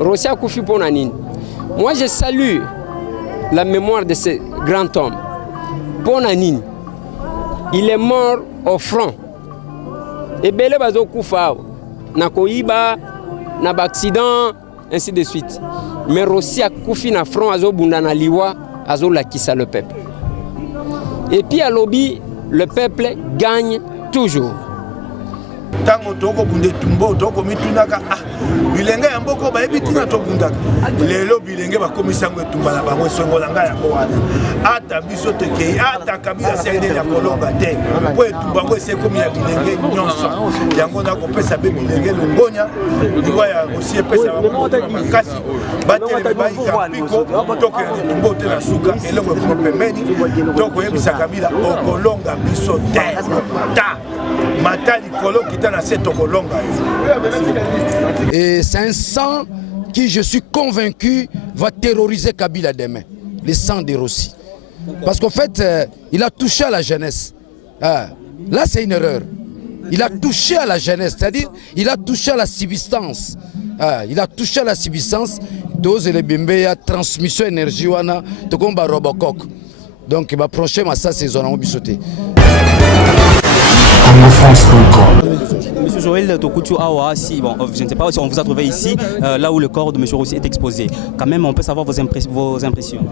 Rossi a koufi pour Nanine. Moi, je salue la mémoire de ce grand homme. Pour Nanine, il est mort au front. Et Bele Bazo Koufa, Nakoiba, Nabaccident, ainsi de suite. Mais Rossi a koufi na front, Azo Bundana Liwa, Azo Lakissa le peuple. Et puis à Lobby, le peuple gagne toujours. Tango toko bunde tumbo toko mitunaka bilenge ya mboko ba ebitina to bundaka lelo bilenge ba komisango etumba na bango songola nga ya kowana ata biso teke ata kabila sende ya kolonga te po etumba ngo ese komi ya bilenge nyonso yango na kopesa be bilenge longonya liwa ya aussi epesa ba makasi batele ba ikapiko toko ya tumbo te na suka eloko ko pemeni toko yebisa kabila okolonga biso te ta matali kolo kita na seto kolonga. Et c'est un sang qui, je suis convaincu, va terroriser Kabila demain. Le sang de Rossi. Parce qu'en fait, il a touché à la jeunesse. Là, c'est une erreur. Il a touché à la jeunesse, c'est-à-dire il a touché à la subsistance. Il a touché à la subsistance. Dose les bimbe, il y a transmission énergie, wana, to komba Robocock. Donc, il va prochain à ça, c'est zone en bisoté. Monsieur Joël Tokoutou Awa, si, bon, je ne sais pas si on vous a trouvé ici, là où le corps de Monsieur Rossi est exposé. Quand même, on peut savoir vos impressions.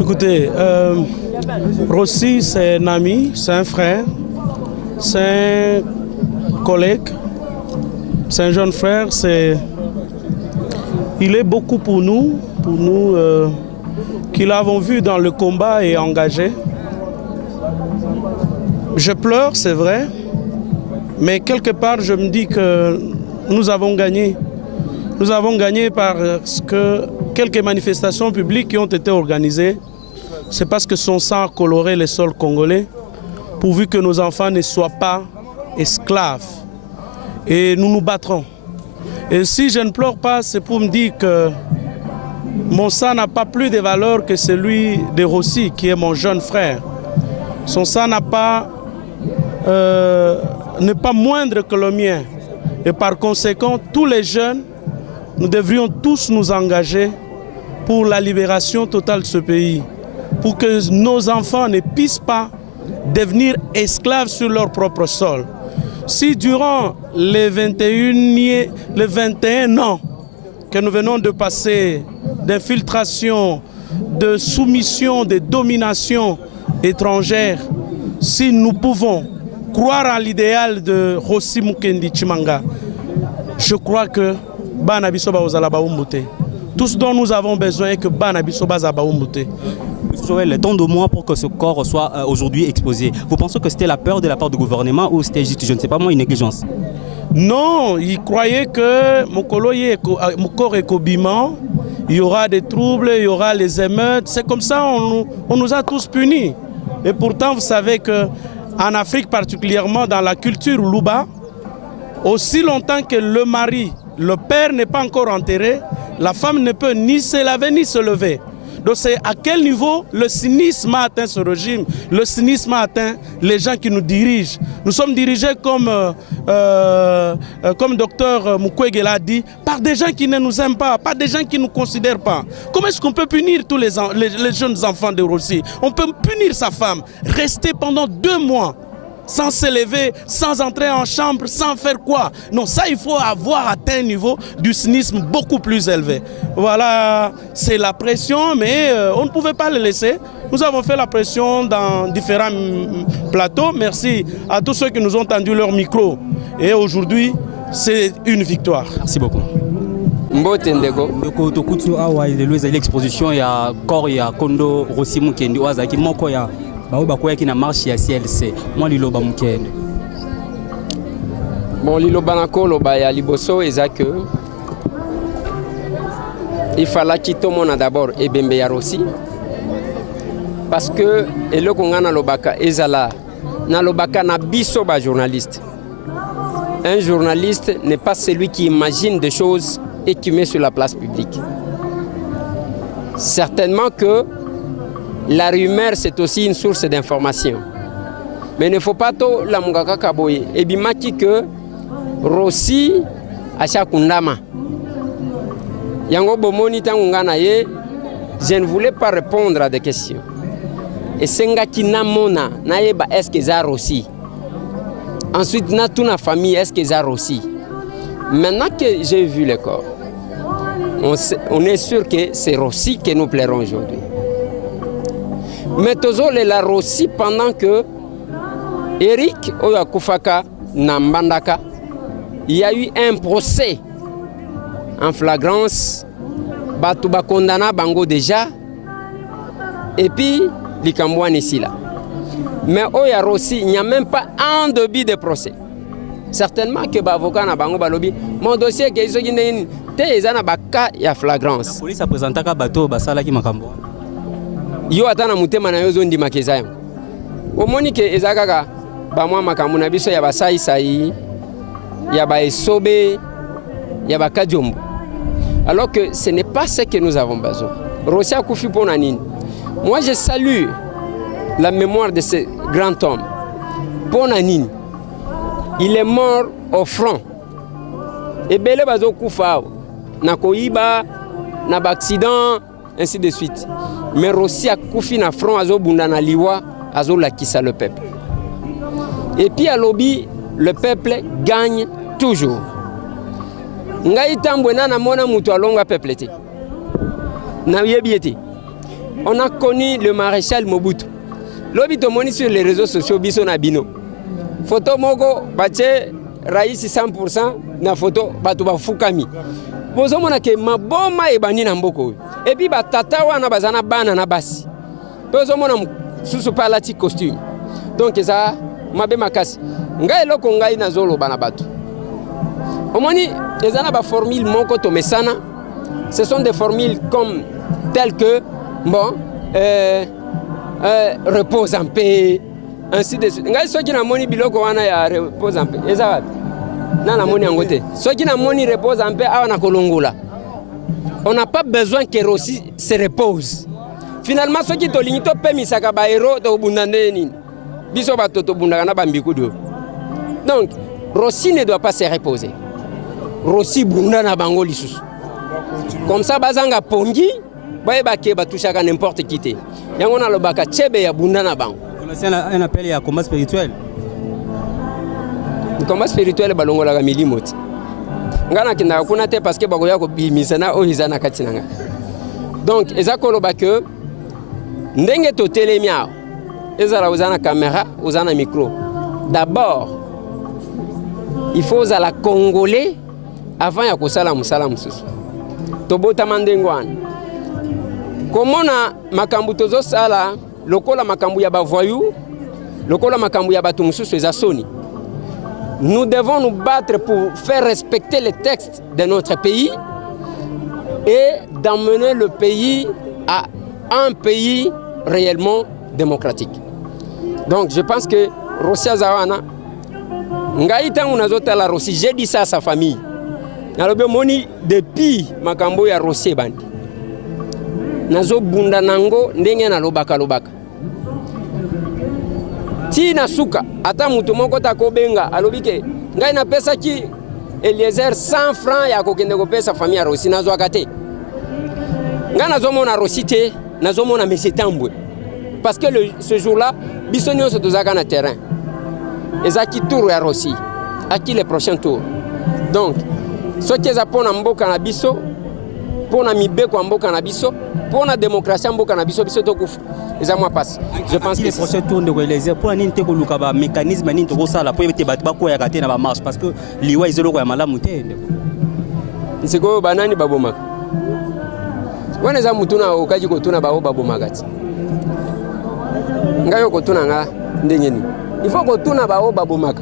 Écoutez, Rossi, c'est un ami, c'est un frère, c'est un collègue, c'est un jeune frère. Il est beaucoup pour nous qui l'avons vu dans le combat et engagé. Je pleure, c'est vrai, mais quelque part, je me dis que nous avons gagné. Nous avons gagné parce que quelques manifestations publiques qui ont été organisées, c'est parce que son sang a coloré les sols congolais, pourvu que nos enfants ne soient pas esclaves. Et nous nous battrons. Et si je ne pleure pas, c'est pour me dire que mon sang n'a pas plus de valeur que celui de Rossi, qui est mon jeune frère. Son sang n'est pas moindre que le mien. Et par conséquent, tous les jeunes, nous devrions tous nous engager pour la libération totale de ce pays. Pour que nos enfants ne puissent pas devenir esclaves sur leur propre sol. Si durant les 21 ans que nous venons de passer d'infiltration, de soumission, de domination étrangère, si nous pouvons croire à l'idéal de Rossi Mukendi Tshimanga, je crois que Banabiso Baozala Baoumouté. Tout ce dont nous avons besoin est que Banabiso Baza Baoumouté. Monsieur Joël, tant de mois pour que ce corps soit aujourd'hui exposé. Vous pensez que c'était la peur de la part du gouvernement ou c'était juste, je ne sais pas moi, une négligence? Non, ils croyaient que mon corps est Kobima, il y aura des troubles, il y aura les émeutes. C'est comme ça, on nous a tous punis. Et pourtant, vous savez qu'en Afrique, particulièrement dans la culture Luba, aussi longtemps que le mari, le père n'est pas encore enterré, la femme ne peut ni se laver ni se lever. Donc c'est à quel niveau le cynisme a atteint ce régime, le cynisme a atteint les gens qui nous dirigent. Nous sommes dirigés comme docteur Mukwege l'a dit, par des gens qui ne nous aiment pas, par des gens qui ne nous considèrent pas. Comment est-ce qu'on peut punir tous les jeunes enfants de Rossi? On peut punir sa femme, rester pendant 2 mois sans se lever, sans entrer en chambre, sans faire quoi? Non, ça, il faut avoir atteint un niveau du cynisme beaucoup plus élevé. Voilà, c'est la pression, mais on ne pouvait pas le laisser. Nous avons fait la pression dans différents plateaux. Merci à tous ceux qui nous ont tendu leur micro. Et aujourd'hui, c'est une victoire. Merci beaucoup. L'exposition, il y a corps, il y a Kondo, Rossi Mukendi, Oazaki, Moko, il y a qui na marche ya CLC. Moi liloba mukende. Bon liloba nako loba ya liboso ezake. Il fallait que tout le monde d'abord ebembe ya Rossi. Parce que eloko ngana lobaka ezala na lobaka na biso ba journaliste. Un journaliste n'est pas celui qui imagine des choses et qui met sur la place publique. Certainement que la rumeur, c'est aussi une source d'information. Mais il ne faut pas tout la mungaka kaboye. Et bimaki que Rossi acha kundama yango bomoni tangu ngana ye. Je ne voulais pas répondre à des questions. Et sengaki namona naeba est-ce que ça aussi. Ensuite na toute la famille est-ce que ça aussi. Maintenant que j'ai vu le corps, on est sûr que c'est Rossi que nous plairons aujourd'hui. Mais toujours la Rossi pendant que Eric Oyakufaka Nambandaka, il y a eu un procès en flagrance. Batuba condamna bango déjà. Et puis, Likambouane ici là. Mais Oya Rossi, il n'y a même pas un début de procès. Certainement que l'avocat na bango balobi, mon dossier que iso gine te ezana baka ya flagrance. La police a présenté ka bateau basala ki makambo. Yo atana mutema na yo zondi makeza yo. Omoni ke ezaka ba mwa makambo na biso ya basai sai ya ba esobe ya bakajombo. Alors que ce n'est pas ce que nous avons besoin. Rossi a koufi pour nanine. Moi je salue la mémoire de ce grand homme. Pour nanine. Il est mort au front. Et belé bazo koufa na koiba na accident ainsi de suite. Mais Rossi a koufi na front azo bunda na liwa azo lakisa le peuple. Et puis à lobby le peuple gagne toujours. Ngai tambwe na mona mutu alonga peuple te. Na yebiete. On a connu le maréchal Mobutu. Lobi to moni sur les réseaux sociaux biso na bino. Photo moko bache raisi 100% na photo batu bafukami. Bozo mona ke maboma ebani na mboko. Et puis batata wana bazana bana na basi. Bozo mona susu palati costume. Donc ça mabe makasi. Ngai loko ngai na zolo bana batu. Omoni ezana ba formule moko to mesana. Ce sont des formules comme telles que bon repose en paix. Ainsi de suite. Ngai soki na moni biloko wana ya repose en paix. Eza wapi? Na na moni angote. Soki na moni repose en paix awa na kolongola. On n'a pas besoin que Rossi se repose. Finalement soki to linito pe misaka ba hero to bundande nini. Biso ba toto bundaka na bambikudo. Donc Rossi ne doit pas se reposer. Rossi bunda na bango lisusu. Comme ça bazanga pongi baye bake batushaka n'importe qui te. Yango na lobaka chebe ya bunda na bango. C'est un appel à combat spirituel. Le combat spirituel balongola ka milimoti. Ngana kinda kuna te parce que bakoya ko bimisana o izana katinanga. Donc ezako lobaka ndenge to telemia ezala uzana caméra, uzana micro. D'abord il faut la congolais avant ya kosala musala mususu. Tobota mandengwana. Komona makambu tozo sala lokola makambu ya bavoyou, lokola makambu ya batu mususu ezasoni. Nous devons nous battre pour faire respecter les textes de notre pays et d'emmener le pays à un pays réellement démocratique. Donc je pense que Rossi Azawana Ngaïta unazota la Rossi, j'ai dit ça à sa famille. Nalobe moni depuis makambo ya Rossi bandi. Nazo bunda nango ndenge na lobaka. Ti na suka ata mutu moko takobenga alobike ngai na pesa ki Eliezer 100 francs ya kokende ko pesa famille ya Rossi nazo akate. Nga nazo mona Rossi te, nazo mona Monsieur Tambwe. Parce que ce jour-là, biso nyonso tozaka na terrain. Ezaki tour ya Rossi. À qui les prochains tours. Donc, ce qui est pour mboka na biso, pour na mibeko mboka na biso, pour la démocratie mboka na biso biso tokufu. Eza moi passe. Je pense que les prochains tours de réaliser pour nini te ko luka ba mécanisme nini to ko sala pour te battre ba ko ya kate na ba marche parce que liwa izolo ko ya malamu te. Nsiko banani babomaka. Wana za mutuna okaji ko tuna ba babomaka ti. Ngayo ko tuna nga ndengeni. Il faut ko tuna ba babomaka.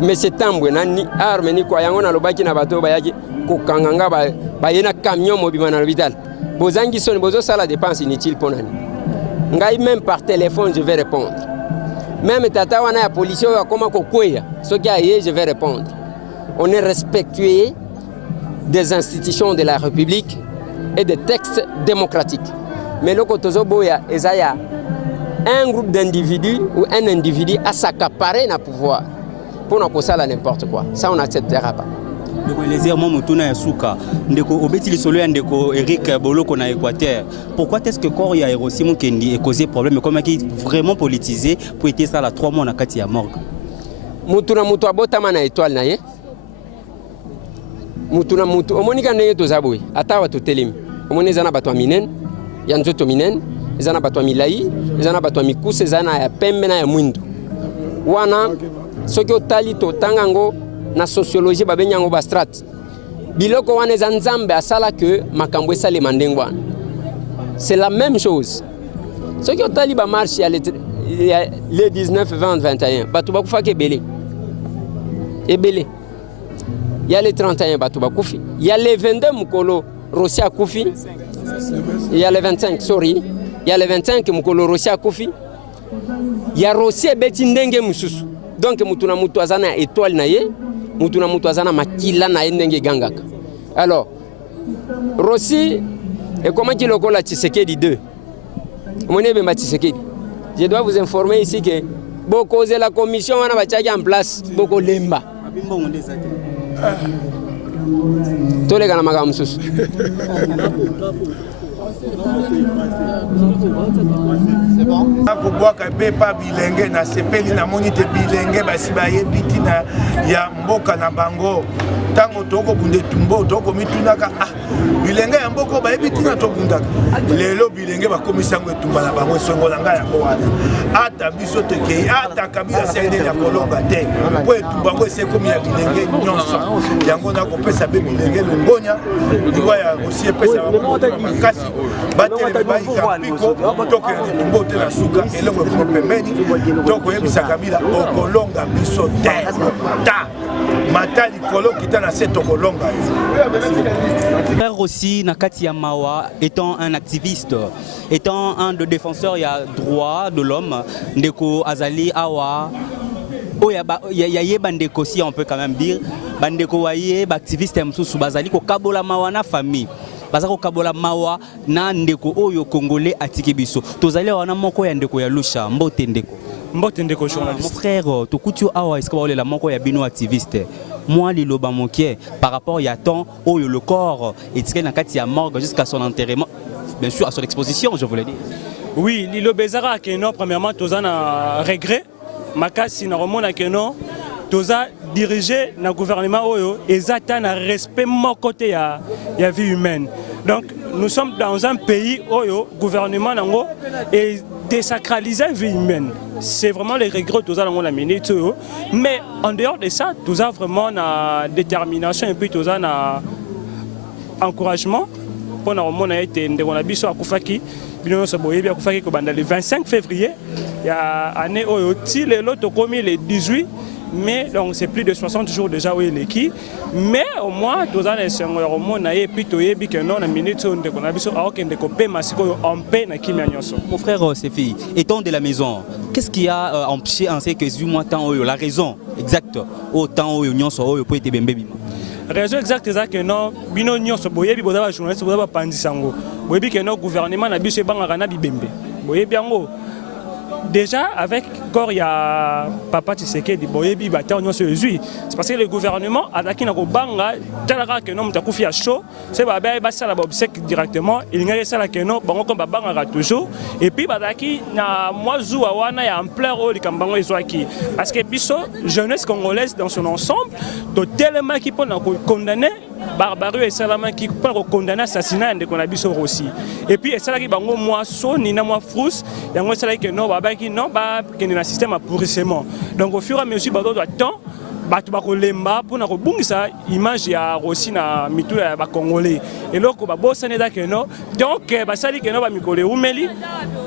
Mais c'est Tambwe nani arme ni kwa yango na lobaki na bato bayaki ko kanganga ba yena camion mobima na l'hôpital. Bozangi son bozo sala dépense inutile pour nani. Ngai même par téléphone je vais répondre. Même tata wana ya police ya koma ko kweya. Soki aye je vais répondre. On est respectueux des institutions de la République et des textes démocratiques. Mais le kotozo boya ezaya un groupe d'individus ou un individu à s'accaparer na pouvoir pour n'importe quoi. Ça on n'acceptera pas. Eric Boloko na Équateur. Pourquoi est-ce que quand il y a Rossi Mukendi et causé problème, comment qui vraiment politisé pour être ça là 3 mois na kati ya morgue? Mutu na mutu abotama na étoile na ye. Mutu na mutu omonika ndenge tozaboy. Ata watu telemi. Omoni zana bato minen, ya nzoto minen, zana bato milai, zana bato mikuse, zana ya pembe na ya mwindu. Wana soki otali to tangango na sociologie babenyango ba strat. Biloko wana eza nzambe asala que makambo esale mandengwana. C'est la même chose. Soki otali ba marche ya le 19, 20, 21, bato bakufa ke belé. Ebele. Il y a les 31 bato bakufi. Il y a les 22 mukolo Rossi a Koufi. Il y a les 25, sorry. Il y a les 25 mukolo Rossi a Koufi. Il y a Rossi et Betty Ndenge Mususu. Donc mutuna mutu azana étoile na ye, mutuna mutu azana makila na ndenge gangaka. Alors Rossi et comment il lokola Tshisekedi 2. Monebe ma Tshisekedi. Je dois vous informer ici que beaucoup de la commission wana bachaki en place beaucoup lemba. Tolega na maga mususu. Akobwaka pe pa bilenge na sepeli na moni te bilenge basi bayebi tina ya mboka na bango. Tango toko bunde tumbo toko mitunaka bilenge ya mboko bayebi tina to bundaka. Lelo bilenge bakomisa ngo etumba na bango songola nga ya wana. Ata biso teke ata kabila sende ya kolonga te. Po etumba ngo sekomi ya bilenge nyonso. Yango na kopesa be bilenge longonya. Liwa ya aussi pesa ba makasi. Batele baika piko toke tumbo te la suka elongo ko pembeni toko yebisa kabila okolonga biso te. Ta matali kolo kita na seto kolonga. Frère aussi Nakati Yamawa étant un activiste, étant un des défenseurs ya droit de l'homme, ndeko azali awa ya bandeko si on peut quand même dire bandeko waye ba activiste msusu bazali ko kabola mawa na famille. Bazako kabola mawa na ndeko oyo congolais atiki biso. Tozali wana moko ya ndeko ya lusha mbote ndeko journaliste. Mon frère tokutu awa est-ce que la moko ya bino activiste. Moi liloba mokie par rapport ya temps oyo le corps est na kati ya morgue jusqu'à son enterrement, bien sûr à son exposition je voulais dire. Oui, liloba zara que non premièrement tozana regret makasi na romona que non toza dirigé na gouvernement oyo ezata na respect mon côté ya vie humaine. Donc nous sommes dans un pays oyo gouvernement nango et désacraliser vie humaine. C'est vraiment les regrets tous à la minute. Mais en dehors de ça, tous a vraiment la détermination et puis tous a encouragement pour nous été on a biso akufaki bino so boyebi akufaki ko banda le 25 février il y a année oti le lot commis le 18 mais donc c'est plus de 60 jours déjà où il est qui mais au moins tous a les sengoro mona et puis toyebi que non na minute on de ko na biso akende ko pe masiko en paix na kimia nyonso. Mon frère Sefi, étant de la maison, qu'est-ce qui a empêché en ces 18 mois temps la raison exacte autant au nyonso au pour être bembe bima? Raison exacte c'est que non bino nyonso boyebi boza journaliste boza pandisango boyebi que non gouvernement na biso banga na bibembe boyebi yango déjà avec corps il y a papa Tshisekedi boyebi bata nyonso ezui c'est parce que le gouvernement attaqué na ko banga talaka que non mutakufi à chaud c'est ba ba sala ba obsèque directement il ngale sala que non bango comme banga toujours et puis bataki na moizu wana ya ampleur o likambango ezwaki parce que biso jeunesse congolaise dans son ensemble to tellement qui peut condamner barbarie et salama qui peut condamner assassinat de Konabiso aussi et puis ça qui bango moi so ni na moi frous yango ça que non baba qui non ba que na système à pourrissement donc au fur et à mesure ba doit temps batu bakolemba pour na kobungisa image ya Rossi na mitu ya ba congolais et loko ba bosane da que non donc ba sali que non ba mikole umeli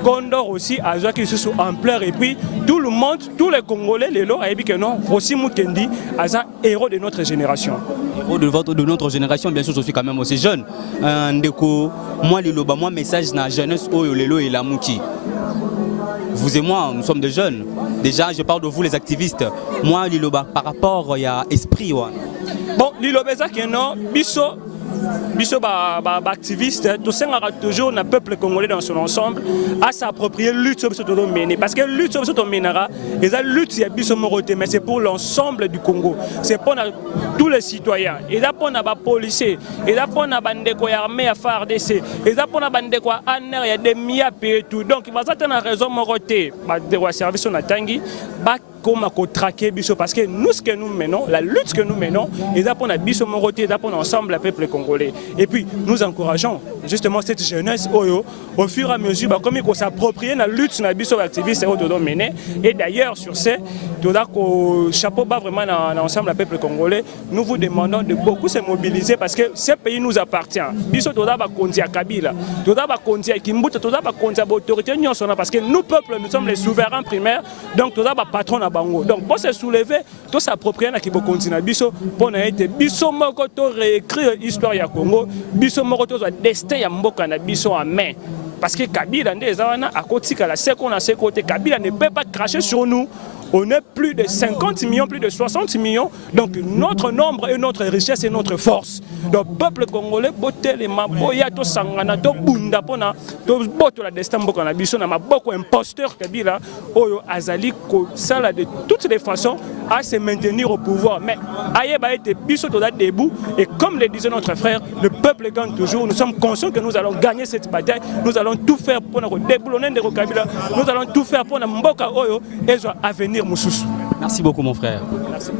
Condor aussi a joué sous ampleur et puis tout le monde tous les congolais les lots a dit que non Rossi Mukendi a un héros de notre génération. Héros de notre génération, bien sûr je suis quand même aussi jeune ndeko moi liloba moi message na jeunesse oyo lelo et la muki. Vous et moi, nous sommes des jeunes. Déjà, je parle de vous, les activistes. Moi, Liloba, par rapport à esprit. Ouais. Bon, Liloba, c'est que non, biso, biso activiste, tout ça toujours le peuple congolais dans son ensemble à s'approprier lutte sur ce mener parce que lutte sur ce menera et la lutte il biso moroté mais c'est pour l'ensemble du Congo, c'est pour tous les citoyens et là pour les policiers et là pour les bandeko armés à FARDC et là pour les bandeko ANR il y a des miap et tout donc il va certaines raison moroté de service on a tangi comme à traquer biso parce que nous ce que nous menons la lutte que nous menons et là pour la biso moroté là pour l'ensemble le peuple congolais et puis nous encourageons justement cette jeunesse au fur et à mesure comme il faut s'approprier la lutte na biso activiste mener et d'ailleurs sur ce tout d'accord chapeau bas vraiment dans l'ensemble le peuple congolais nous vous demandons de beaucoup se mobiliser parce que ce pays nous appartient biso tout d'abord konti à Kabila tout d'abord konti à Kimbuta tout d'abord konti à autorité parce que nous peuple nous sommes les souverains primaires donc tout d'abord patron bango donc pour se soulever tout s'approprier na kibo continent biso pour na été biso moko to réécrire histoire ya Congo biso moko to destin ya mboka na biso en main parce que Kabila ndezana à côté la seconde à ses côtés Kabila ne peut pas cracher sur nous. On est plus de 50 millions, plus de 60 millions. Donc notre nombre et notre richesse et notre force. Donc peuple congolais, boté les maboya, to sangana, to bunda pona, to boto la destin boko na biso na maboko imposteur Kabila, oyo azali ko sala de toutes les façons à se maintenir au pouvoir. Mais ayeba été biso to da debout et comme le disait notre frère, le peuple gagne toujours. Nous sommes conscients que nous allons gagner cette bataille. Nous allons tout faire pour nous déboulonner de Kabila. Nous allons tout faire pour nous mboka oyo et avenir. Merci beaucoup mon frère. Merci.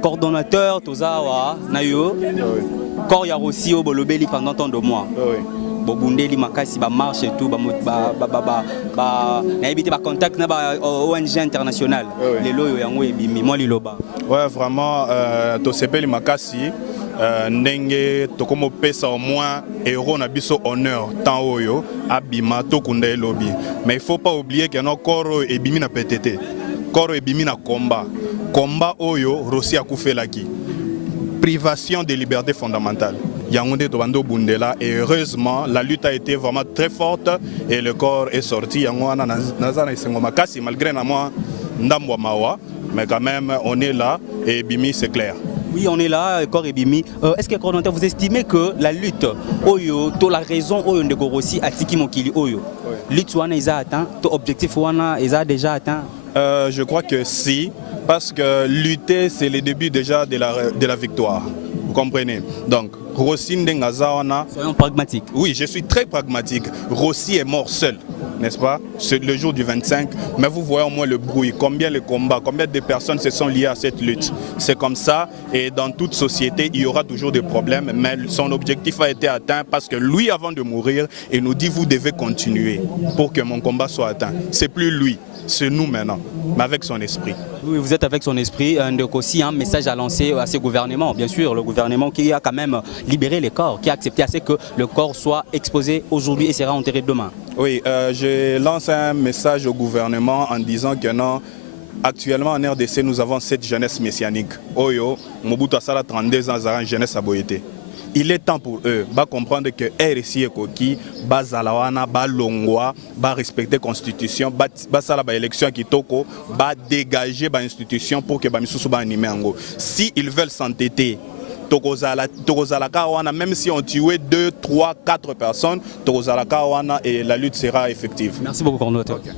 Coordonnateur Tozawa Nayo. Kor ya aussi au Bolobeli pendant tant de mois. Bobundeli makasi ba marche et tout ba na éviter ba contact na ba ONG international. Les loyo yango ebimi moi liloba. Ouais vraiment to sepeli makasi ndenge tokomo pesa au moins euro na biso honneur tant oyo abima to kunda elobi. Mais il faut pas oublier que no koro ebimi na PTT. Koro ebimi na combat oyo Rossi a koufelaki privation des libertés fondamentales Yaoundé Tobando Bundela et heureusement la lutte a été vraiment très forte et le corps est sorti Yangwana Nazana Sengomakasi malgré moi Ndamwa Mawa mais quand même on est là et Bimi c'est clair. Oui, on est là, corps et Bimi. Est-ce que coordonnateur, vous estimez que la lutte, oyo, to la raison oyo de Gorossi a tiki mokili oyo, lutte wana ils a atteint, to objectif wana ils a déjà atteint? Je crois que si, parce que lutter c'est le début déjà de la victoire. Vous comprenez? Donc, Rossi Ndengazawana. Soyons pragmatiques. Oui, je suis très pragmatique. Rossi est mort seul, n'est-ce pas? C'est le jour du 25. Mais vous voyez au moins le bruit, combien les combats, combien de personnes se sont liées à cette lutte. C'est comme ça. Et dans toute société, il y aura toujours des problèmes. Mais son objectif a été atteint parce que lui, avant de mourir, il nous dit vous devez continuer pour que mon combat soit atteint. C'est plus lui, c'est nous maintenant, mais avec son esprit. Oui, vous êtes avec son esprit. Donc aussi un message à lancer à ce gouvernement. Bien sûr, le gouvernement qui a quand même libéré les corps, qui a accepté assez que le corps soit exposé aujourd'hui et sera enterré demain. Oui, je lance un message au gouvernement en disant que non, actuellement en RDC, nous avons cette jeunesse messianique. Oyo, Mobutu Asala 32 ans, une jeunesse à Boyété. Il est temps pour eux de comprendre que RSI et Koki, Bazalawana, Balongwa, va respecter la Constitution, va élection qui toko, va dégager l'institution pour que Bamisou soit animé en gros. Si ils veulent s'entêter, même si on tuait 2, 3, 4 personnes, et la lutte sera effective. Merci beaucoup, coordonnateur. Okay.